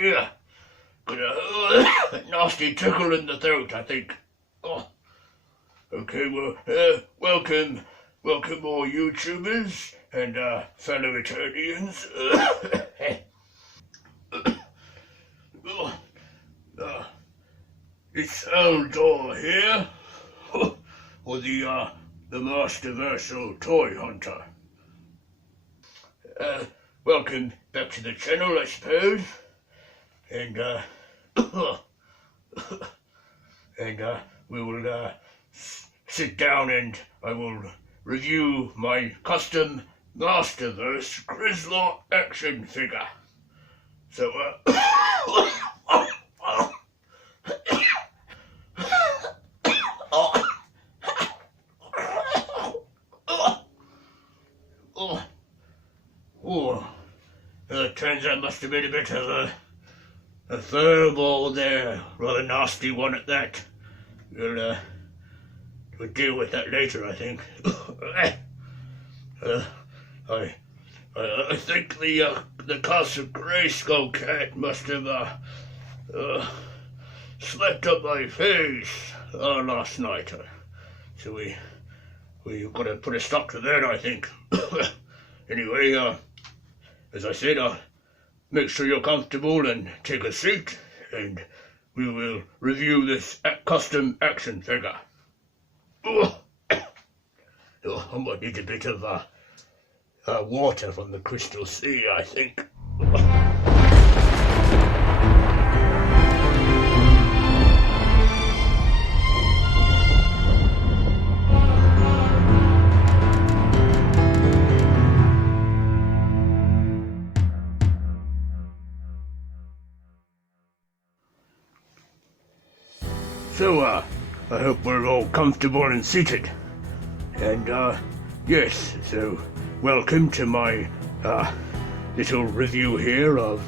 dear. Got a nasty tickle in the throat, I think. Oh. Okay, well, welcome all YouTubers and fellow Eternians. It's andso here, or the Masterversal-Toyhunter. Welcome back to the channel, I suppose, and we will sit down and I will review my custom Masterverse Grizzlor action figure. So, turns out must have been a bit of a furball there, rather nasty one at that. We'll deal with that later, I think. I think the Castle Grayskull cat must have slept up my face last night. So we've got to put a stop to that, I think. Anyway, as I said, make sure you're comfortable and take a seat, and we will review this custom action figure. I might need a bit of water from the Crystal Sea, I think. So, I hope we're all comfortable and seated. And, yes, so welcome to my, little review here of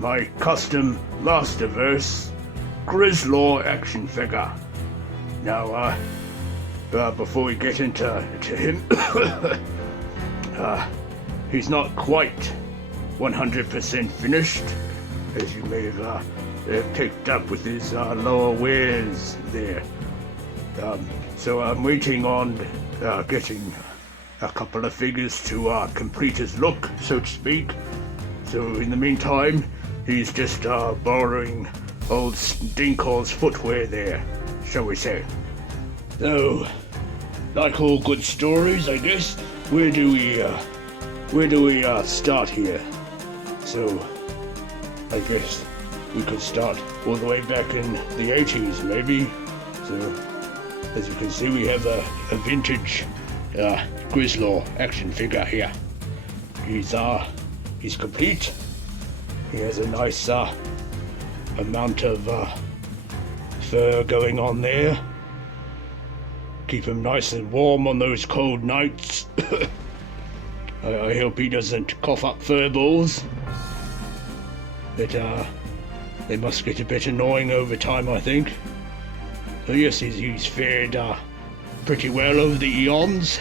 my custom Masterverse Grizzlor action figure. Now, before we get into him, he's not quite 100% finished, as you may have picked up with his lower wears there. So I'm waiting on getting a couple of figures to complete his look, so to speak. So in the meantime, he's just borrowing old Dinkor's footwear there, shall we say. So, like all good stories, I guess, where do we start here? So, I guess we could start all the way back in the 80s, maybe. So, as you can see, we have a vintage Grizzlor action figure here. He's complete. He has a nice amount of fur going on there. Keep him nice and warm on those cold nights. I hope he doesn't cough up fur balls. But they must get a bit annoying over time, I think. So yes, he's fared pretty well over the eons.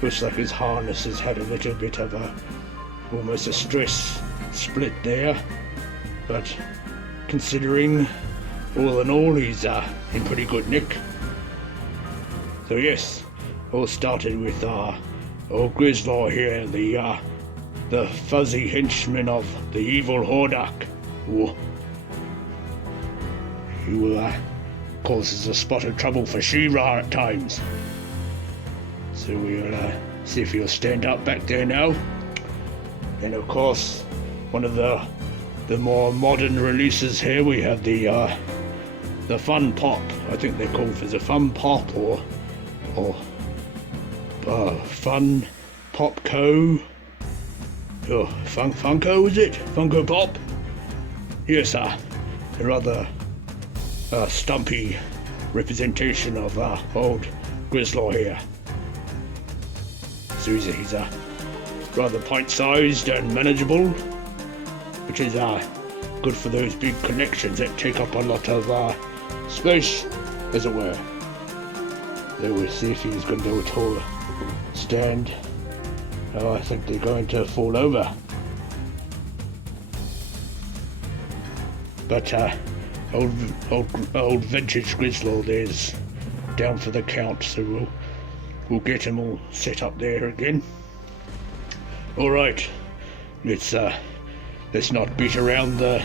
Looks like his harness has had a little bit of almost a stress split there. But considering all in all, he's in pretty good nick. So yes, all started with old Grizzlor here, the fuzzy henchman of the evil Hordak, who causes a spot of trouble for She-Ra at times. So we'll see if he'll stand up back there now. And of course, one of the more modern releases here, we have the Fun Pop. I think they're called for the Fun Pop or Fun Pop Co. Oh, Funko, is it? Funko Pop? Yes, a rather stumpy representation of old Grizzlor here. So he's rather pint-sized and manageable, which is good for those big collections that take up a lot of space, as it were. So we'll see if he's going to be able to stand Oh, I think they're going to fall over. But old vintage Grizzlord is down for the count, so we'll get him all set up there again. All right, let's not beat around the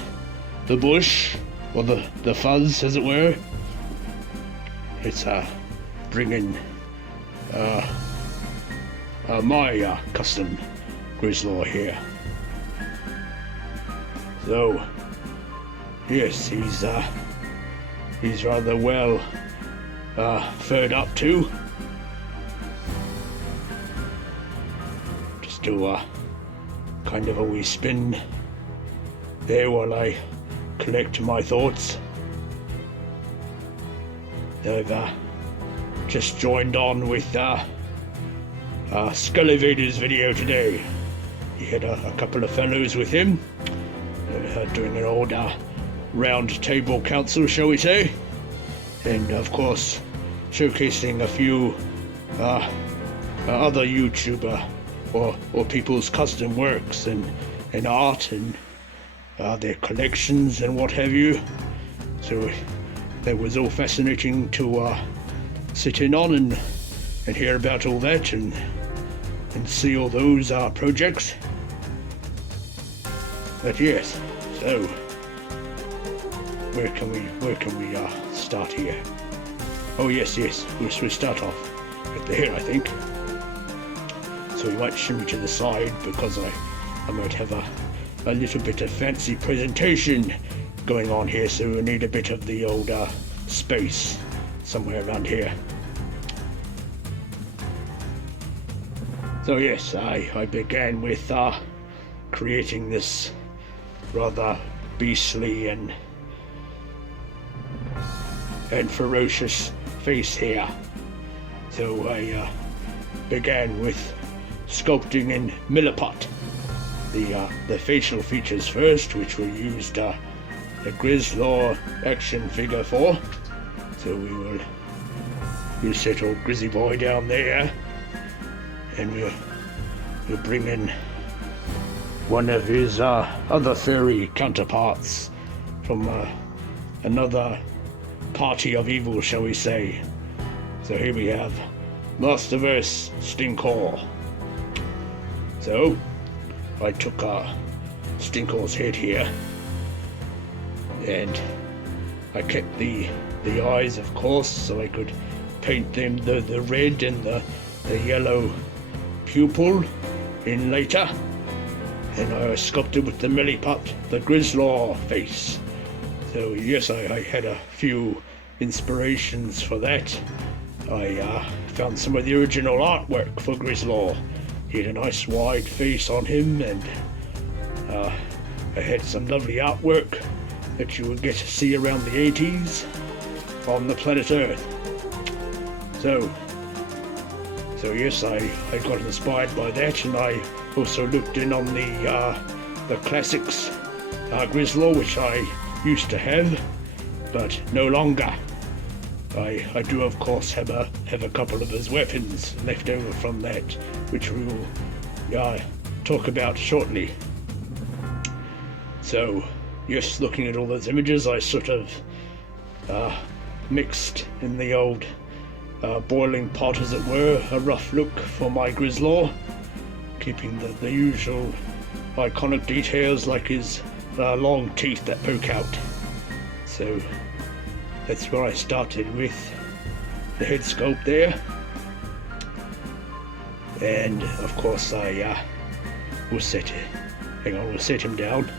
bush, or the fuzz, as it were. Let's bring in my custom Grizzlor here. So yes, he's rather well furred up too. Just do kind of a wee spin there while I collect my thoughts. I've just joined on with Scullivator's video today. He had a couple of fellows with him, doing an old round table council, shall we say, and of course showcasing a few other YouTuber or people's custom works and art and their collections and what have you. So that was all fascinating to sit in on and hear about all that and see all those projects. But yes, so where can we start here? Oh yes, we start off at the hair, I think. So we might shimmy to the side because I might have a little bit of fancy presentation going on here, so we need a bit of the old space somewhere around here. So yes, I began with creating this rather beastly and ferocious face here. So I began with sculpting in Milliput the facial features first, which we used a Grizzlor action figure for. So we'll set old Grizzy boy down there, and we'll bring in one of his other furry counterparts from another party of evil, shall we say. So here we have Masterverse Stinkor. So I took Stinkor's head here, and I kept the eyes, of course, so I could paint them the red and the yellow pupil in later. And I sculpted with the Milliput the Grizzlor face. So yes, I had a few inspirations for that. I found some of the original artwork for Grizzlor. He had a nice wide face on him, and I had some lovely artwork that you would get to see around the 80s on the planet Earth. So yes, I got inspired by that, and I also looked in on the classics Grizzlor, which I used to have, but no longer. I do, of course, have a couple of his weapons left over from that, which we will talk about shortly. So yes, looking at all those images, I sort of mixed in the old boiling pot, as it were, a rough look for my Grizzlor, keeping the usual iconic details like his long teeth that poke out. So that's where I started with the head sculpt there, and of course I will set him down,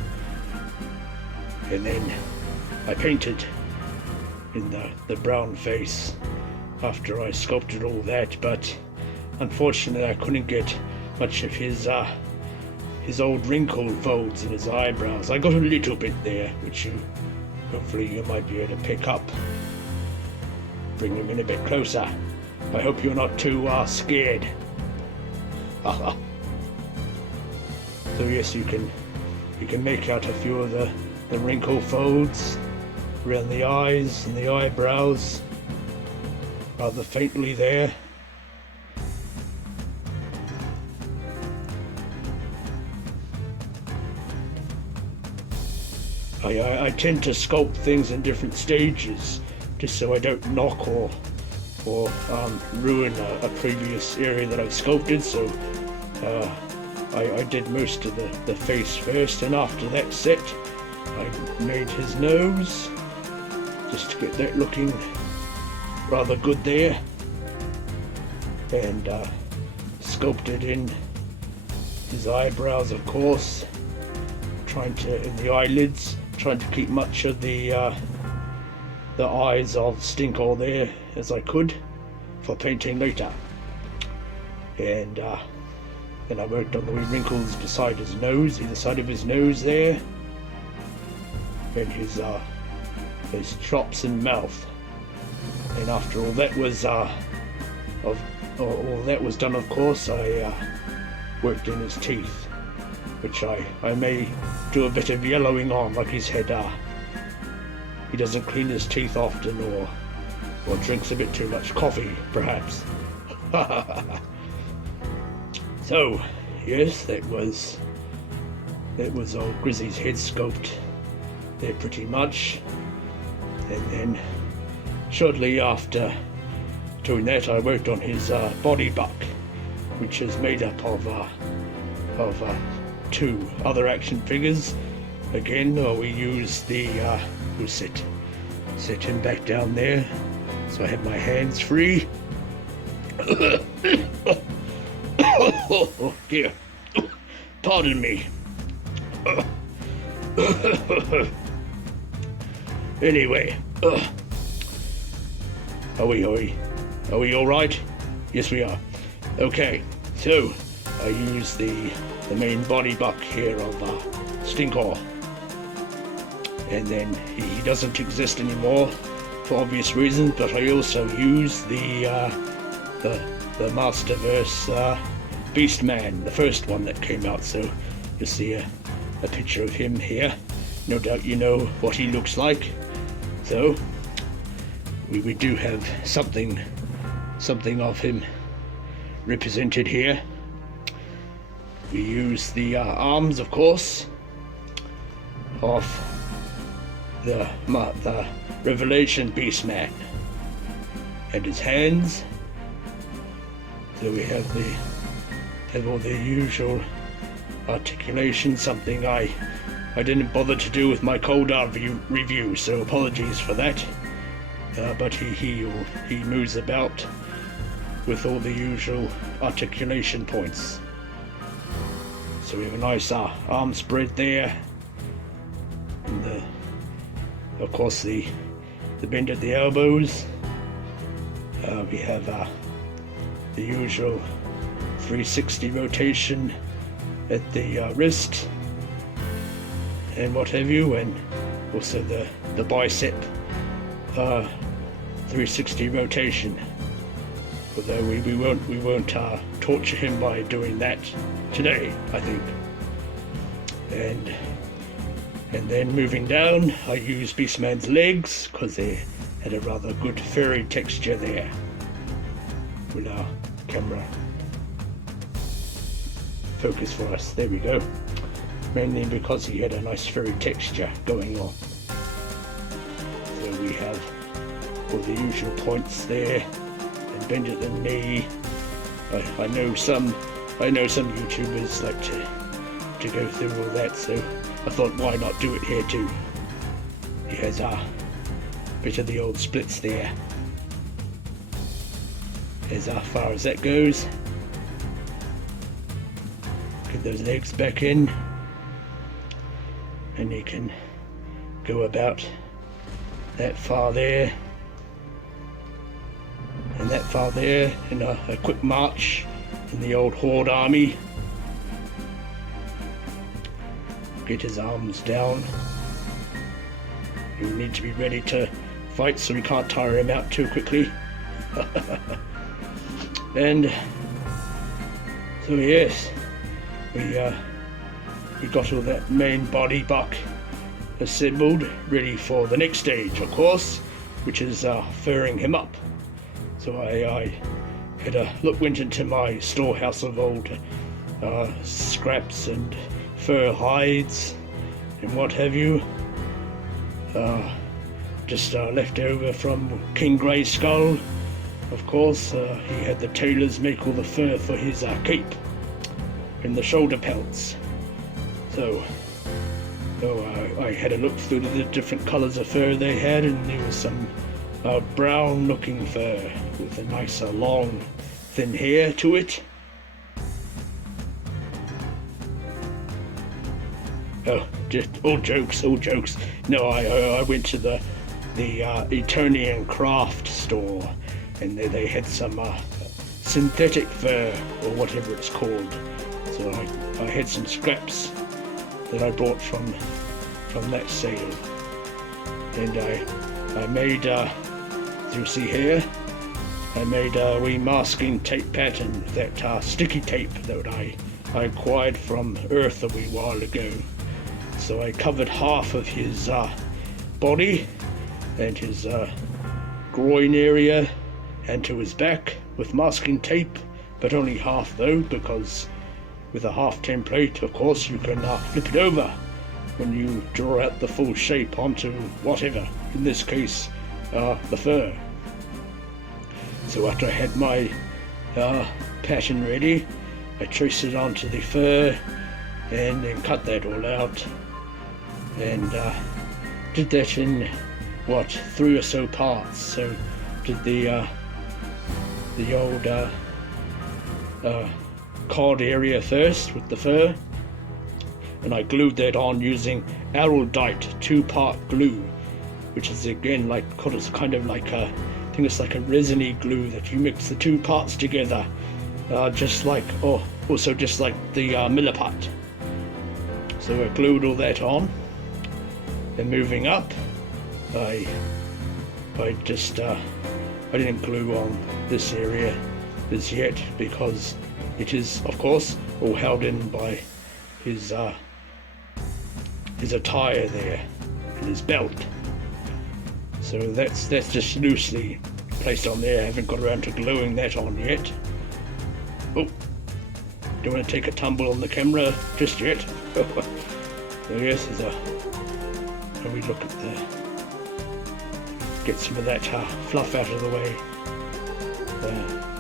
and then I painted in the brown face after I sculpted all that, but unfortunately I couldn't get much of his old wrinkled folds in his eyebrows. I got a little bit there, which hopefully you might be able to pick up. Bring him in a bit closer. I hope you're not too scared. So yes, you can make out a few of the wrinkle folds around the eyes and the eyebrows, rather faintly there. I tend to sculpt things in different stages, just so I don't knock or ruin a previous area that I've sculpted. So I did most of the face first, and after that set I made his nose just to get that looking rather good there, and sculpted in his eyebrows, of course, in the eyelids, trying to keep much of the eyes of Stinkor there as I could for painting later. And then I worked on the wee wrinkles beside his nose, either side of his nose there, and his chops and mouth. And after all that was all that was done, of course, I worked in his teeth, which I may do a bit of yellowing on, like he's had he doesn't clean his teeth often, or drinks a bit too much coffee, perhaps. So yes, that was old Grizzy's head sculpt there pretty much. And then shortly after doing that, I worked on his body buck, which is made up of two other action figures. Again, we used we'll set him back down there, so I have my hands free. Oh dear, pardon me. Anyway, are we all right? Yes, we are. Okay, so I use the main body buck here of Stinkor, and then he doesn't exist anymore for obvious reasons, but I also use the Masterverse Beastman, the first one that came out, so you'll see a picture of him here. No doubt you know what he looks like. So we do have something of him represented here. We use the arms, of course, of the Revelation Beastman, and his hands. So we have all the usual articulation, something I didn't bother to do with my Coldar review, so apologies for that. But he moves about with all the usual articulation points. So we have a nice arm spread there, and of course the bend at the elbows. We have the usual 360 rotation at the wrist and what have you, and also the bicep 360 rotation. Although we won't torture him by doing that today, I think. And then moving down, I use Beastman's legs because they had a rather good furry texture there. Will our camera focus for us? There we go. Mainly because he had a nice furry texture going on. So we have all the usual points there, and bend at the knee. I know some YouTubers like to go through all that, so I thought, why not do it here too? He has a bit of the old splits there. As far as that goes. Get those legs back in, and you can go about that far there and that far there in a quick march in the old Horde army. Get his arms down. You need to be ready to fight, so we can't tire him out too quickly. And so yes, we got all that main body buck assembled, ready for the next stage, of course, which is furring him up. So I went into my storehouse of old scraps and fur hides and what have you, just left over from King Grey's skull. Of course, he had the tailors make all the fur for his cape and the shoulder pelts. So I had a look through the different colours of fur they had, and there was some brown looking fur with a nice long thin hair to it. Oh, just all jokes. No, I went to the Eternian craft store, and they had some synthetic fur, or whatever it's called. So I had some scraps that I bought from that sale, and I made, as you see here, I made a wee masking tape pattern, that sticky tape that I acquired from Earth a wee while ago. So I covered half of his body and his groin area and to his back with masking tape, but only half though, because with a half template, of course, you can flip it over when you draw out the full shape onto whatever, in this case, the fur. So after I had my pattern ready, I traced it onto the fur and then cut that all out, and did that in 3 or so parts. So did the old cod area first with the fur, and I glued that on using araldite 2-part glue, which is again it's kind of like I think it's like a resiny glue that you mix the 2 parts together, just like the Milliput. So I glued all that on, and moving up, I didn't glue on this area as yet, because it is, of course, all held in by his attire there and his belt. So that's just loosely placed on there. I haven't got around to gluing that on yet. Oh, don't want to take a tumble on the camera just yet. So yes, there's a we look at get some of that fluff out of the way.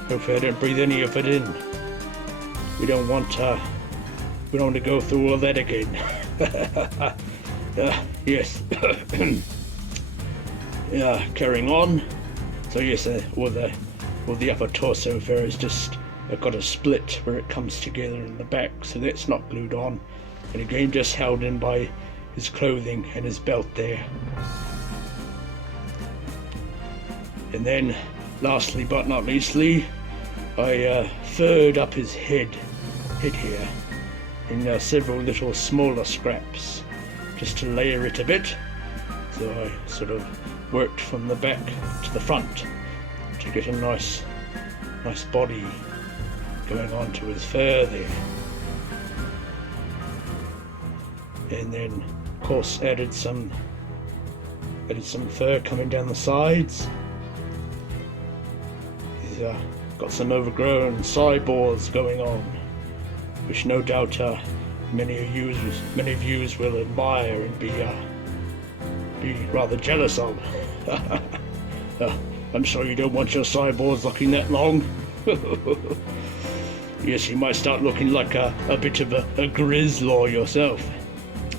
Hopefully I don't breathe any of it in. We don't want to go through all that again. Yes. Carrying on. So yes, all the upper torso fur is just got a split where it comes together in the back, so that's not glued on, and again just held in by his clothing and his belt there. And then, lastly but not leastly, I furred up his head here in several little smaller scraps, just to layer it a bit. So I sort of worked from the back to the front to get a nice body going on to his fur there. And then, of course, added some fur coming down the sides. He's got some overgrown sideboards going on, which no doubt many of you will admire and be rather jealous of. I'm sure you don't want your sideboards looking that long. Yes, you might start looking like a bit of a Grizzlor yourself,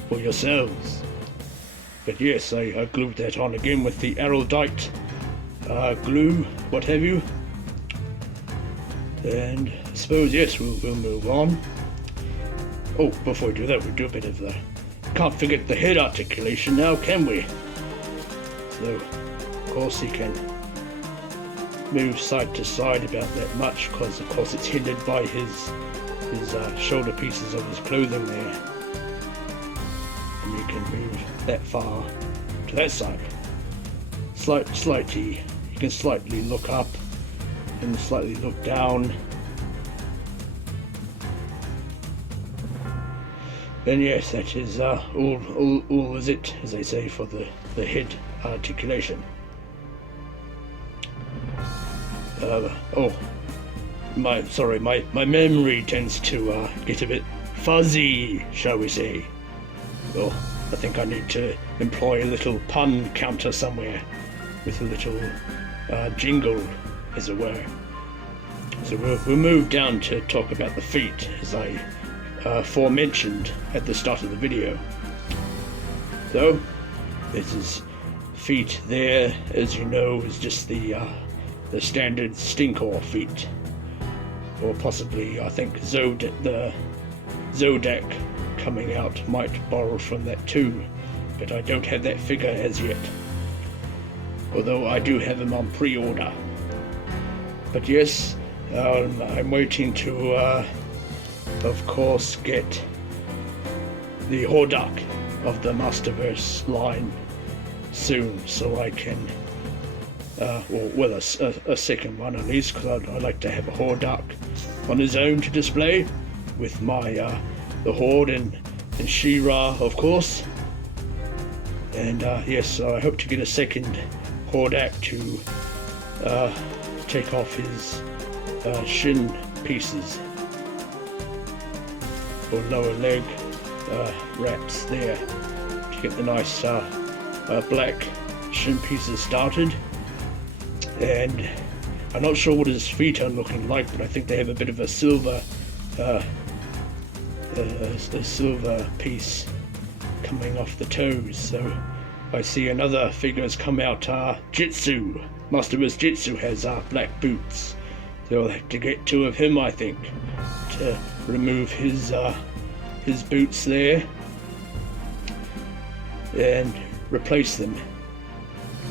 or yourselves. But yes, I glued that on again with the araldite glue, what have you. And I suppose, yes, we'll move on. Oh, before we do that, we'll do a bit of the... Can't forget the head articulation now, can we? So, of course, he can move side to side about that much, because, of course, it's hindered by his shoulder pieces of his clothing there. And you can move that far to that side. Slightly, you can slightly look up and slightly look down. And yes, that is all is it, as they say, for the head articulation. My memory tends to get a bit fuzzy, shall we say. Oh, I think I need to employ a little pun counter somewhere with a little jingle, as it were. So we'll move down to talk about the feet, as I aforementioned at the start of the video. So this is feet there, as you know, is just the standard stinkor feet, or possibly I think the Zodak coming out might borrow from that too, but I don't have that figure as yet, although I do have them on pre-order. But yes, I'm waiting to of course get the Hordak of the Masterverse line soon, so I can a second one at least, because I'd like to have a Hordak on his own to display with my the Horde and She-Ra, of course. And yes, so I hope to get a second Hordak to take off his shin pieces or lower leg wraps there, to get the nice black shin pieces started. And I'm not sure what his feet are looking like, but I think they have a bit of a silver the silver piece coming off the toes. So I see another figure has come out, Jitsu. Masterverse Jitsu has black boots, so I'll have to get two of him, I think, to remove his boots there and replace them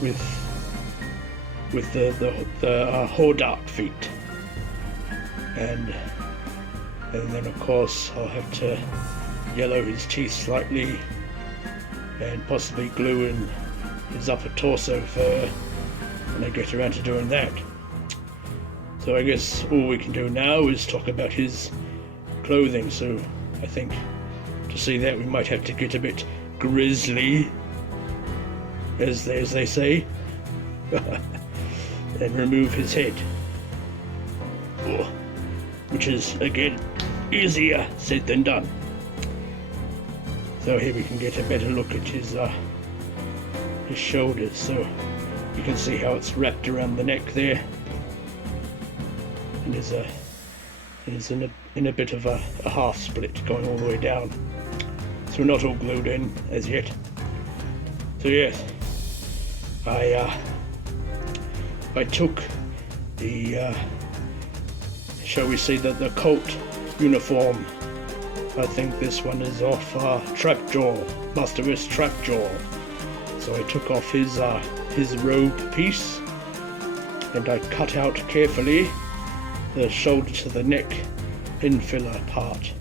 with the Hordak feet. And then of course I'll have to yellow his teeth slightly and possibly glue in his upper torso fur when I get around to doing that. So I guess all we can do now is talk about his clothing. So I think to see that we might have to get a bit grizzly, as they say, and remove his head, which is again easier said than done. So here we can get a better look at his shoulders. So you can see how it's wrapped around the neck there, and is in a bit of a half split going all the way down. So we're not all glued in as yet. So yes, I took the shall we say that the cult uniform. I think this one is off Trapjaw, Masterverse Trapjaw. So I took off his robe piece, and I cut out carefully the shoulder to the neck infiller part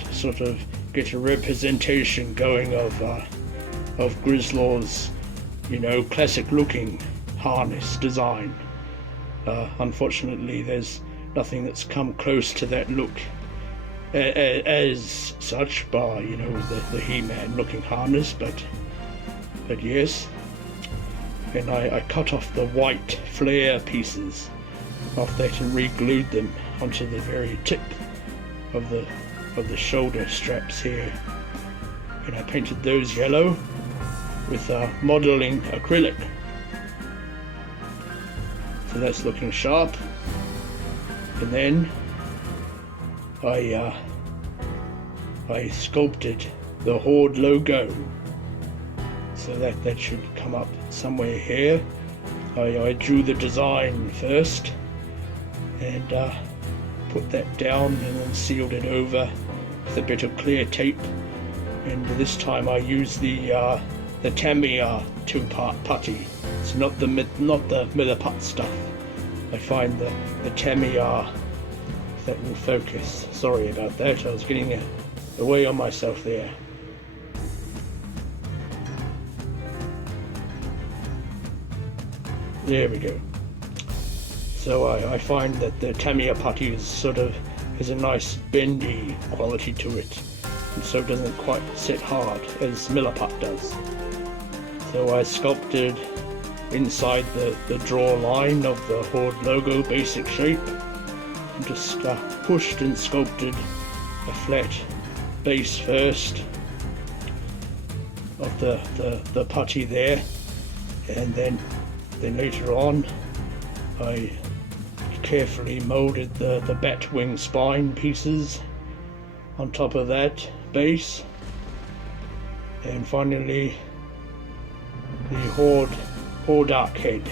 to sort of get a representation going of Grizzlor's, classic looking harness design. Unfortunately, there's nothing that's come close to that look as such, bar the He-Man looking harness, but yes. And I cut off the white flare pieces off that and re-glued them onto the very tip of the shoulder straps here, and I painted those yellow with modeling acrylic. So that's looking sharp. And then I sculpted the Horde logo, so that should come up somewhere here. I drew the design first and put that down, and then sealed it over with a bit of clear tape. And this time I used the Tamiya 2-part putty. It's not the Milliput stuff. I find the Tamiya that will focus. Sorry about that, I was getting away on myself there. There we go. So I find that the Tamiya putty is sort of has a nice bendy quality to it, and so it doesn't quite sit hard as Milliput does. So I sculpted inside the draw line of the Horde logo basic shape, and just pushed and sculpted a flat base first, of the putty there, and then later on I carefully molded the bat wing spine pieces on top of that base, and finally the Hordak head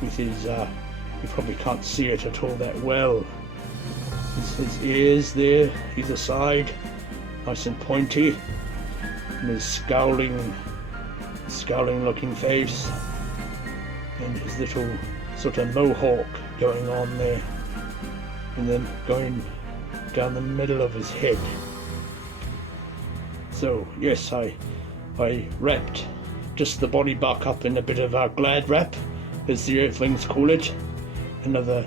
with his you probably can't see it at all that well. His ears there either side, nice and pointy, and his scowling looking face, and his little sort of mohawk going on there, and then going down the middle of his head. So yes, I wrapped just the body buck up in a bit of glad wrap, as the Earthlings call it, another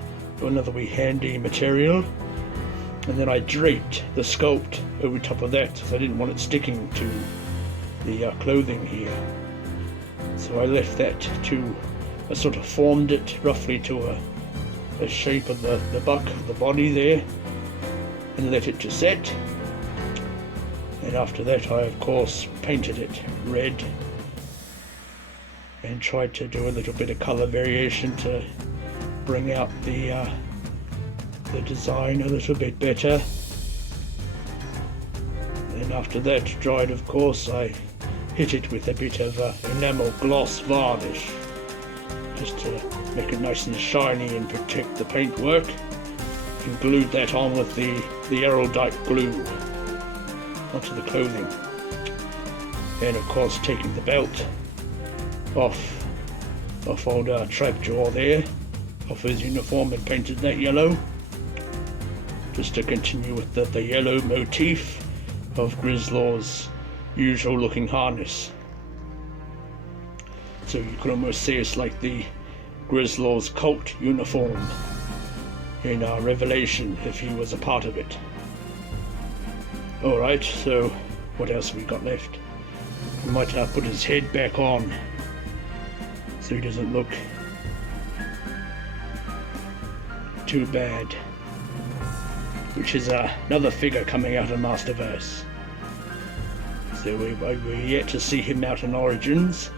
wee handy material, and then I draped the sculpt over top of that, because I didn't want it sticking to the clothing here. So I left that to, I sort of formed it roughly to a shape of the buck, the body there, and let it to set. And after that I of course painted it red and tried to do a little bit of color variation to bring out the design a little bit better. And after that dried, of course, I hit it with a bit of enamel gloss varnish just to make it nice and shiny and protect the paintwork, and glued that on with the erudite glue onto the clothing. And of course taking the belt off old Trapjaw there, off his uniform, and painted that yellow, just to continue with the yellow motif of Grizzlor's usual looking harness. So you could almost say it's like the Grizzlor's cult uniform in Revelation, if he was a part of it. Alright, so what else have we got left? We might put his head back on so he doesn't look too bad, which is another figure coming out of Masterverse. So we're yet to see him out in Origins,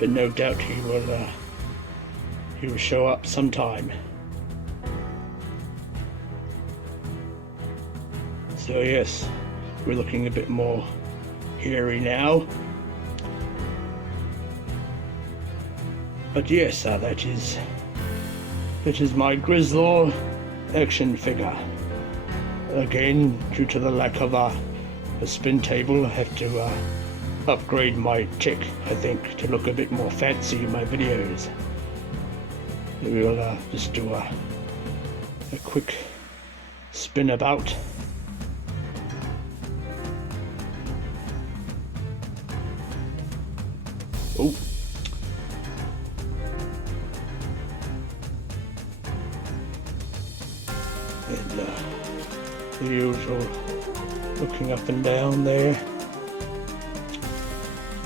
but no doubt he will show up sometime. So yes, we're looking a bit more hairy now. But yes, that is my Grizzlor action figure. Again, due to the lack of a spin table, I have to upgrade my tech, I think, to look a bit more fancy in my videos. We'll just do a quick spin about. Oh. And the usual looking up and down there.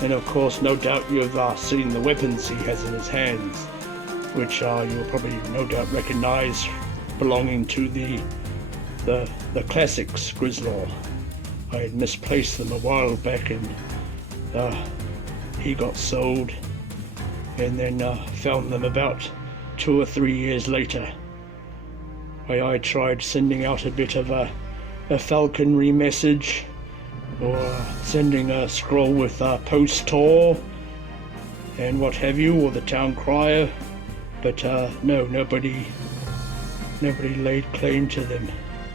And of course, no doubt you've seen the weapons he has in his hands, which you'll probably no doubt recognize belonging to the classics Grizzlor. I had misplaced them a while back, and he got sold, and then found them about 2 or 3 years later. I tried sending out a bit of a falconry message, or sending a scroll with post tour and what have you, or the town crier, but no, nobody laid claim to them,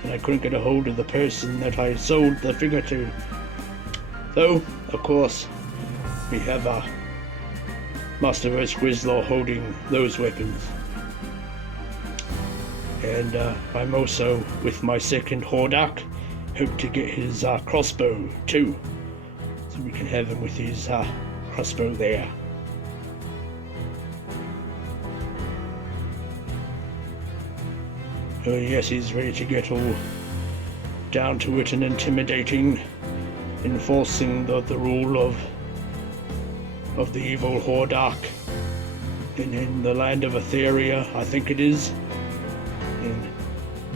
and I couldn't get a hold of the person that I sold the figure to. So of course we have Masterverse Grizzlor holding those weapons. And I'm also, with my second Hordak, hope to get his crossbow too, so we can have him with his crossbow there. Oh yes, he's ready to get all down to it and intimidating, enforcing the rule of the evil Hordak in the land of Etheria, I think it is,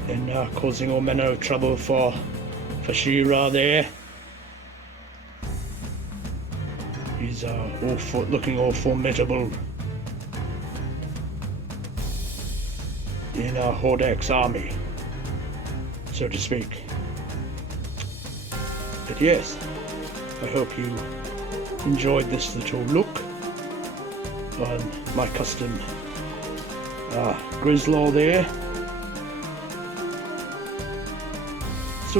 and causing all manner of trouble for She-Ra there. He's looking all formidable in Hordak's army, so to speak. But yes, I hope you enjoyed this little look on my custom Grizzlor there. It's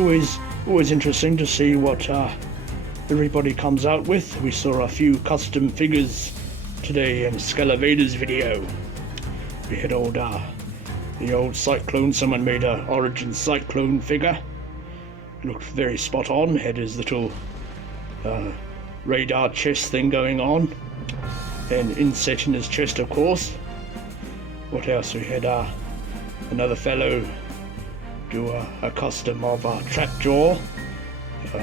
always interesting to see what everybody comes out with. We saw a few custom figures today in Scalavator's video. We had the old Cyclone. Someone made a Origin Cyclone figure. It looked very spot on. Had his little radar chest thing going on, and inset in his chest, of course. What else? We had another fellow do a custom of Trapjaw.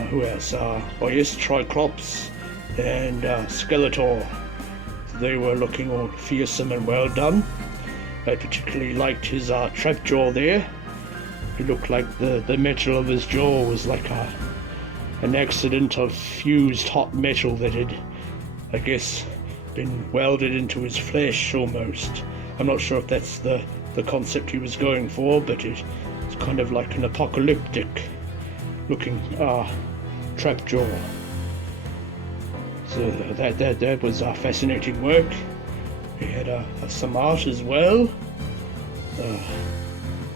Who else? Oh yes, Triclops and Skeletor. They were looking all fearsome and well done. I particularly liked his Trapjaw there. It looked like the metal of his jaw was like an accident of fused hot metal that had, I guess, been welded into his flesh almost. I'm not sure if that's the concept he was going for, but it's kind of like an apocalyptic looking Trapjaw. So that was fascinating work. We had some art as well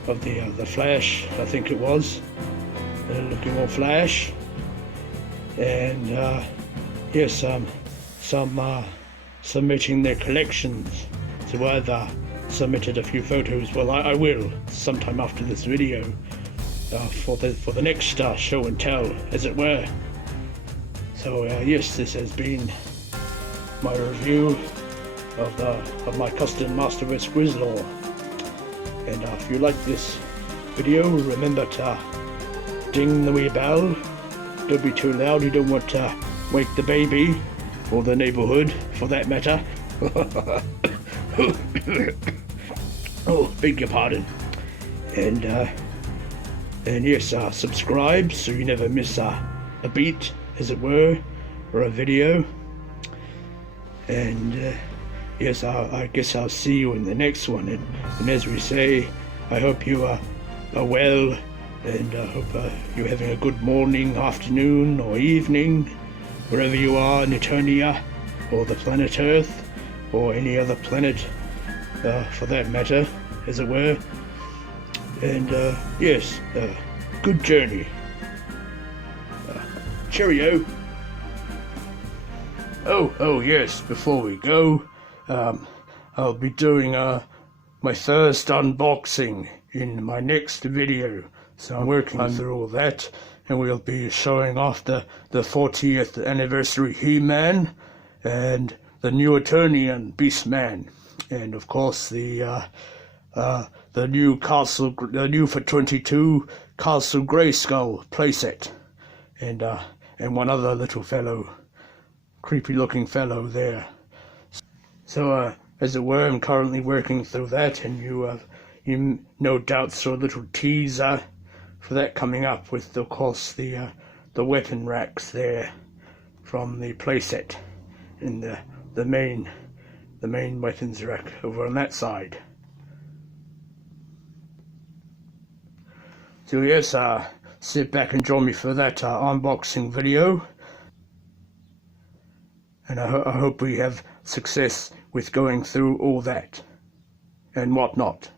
of the Flash, I think it was, looking all Flash, and yes, some submitting their collections. So I've submitted a few photos. Well, I will sometime after this video for the next show and tell, as it were. So yes, this has been my review of my custom Masterverse Grizzlor. And if you like this video, remember to ding the wee bell. Don't be too loud, you don't want to wake the baby, or the neighborhood for that matter. Oh, beg your pardon. And yes, subscribe so you never miss a beat, as it were, or a video. And yes, I guess I'll see you in the next one. And as we say, I hope you are well, and I hope you're having a good morning, afternoon, or evening, wherever you are in Eternia, or the planet Earth, or any other planet for that matter, as it were. And yes, good journey. Cheerio. Oh yes, before we go, I'll be doing my first unboxing in my next video. So I'm working through all that, and we'll be showing off the 40th anniversary He-Man and the new Eternian Beastman, and of course the new for 22 Castle Grayskull playset, and one other little fellow, creepy looking fellow there. So as it were, I'm currently working through that, and you no doubt saw a little teaser for that coming up, with of course the weapon racks there from the playset, and the main weapons rack over on that side. So yes, sit back and join me for that unboxing video, and I hope we have success with going through all that and whatnot.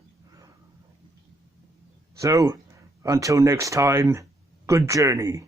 So until next time, good journey.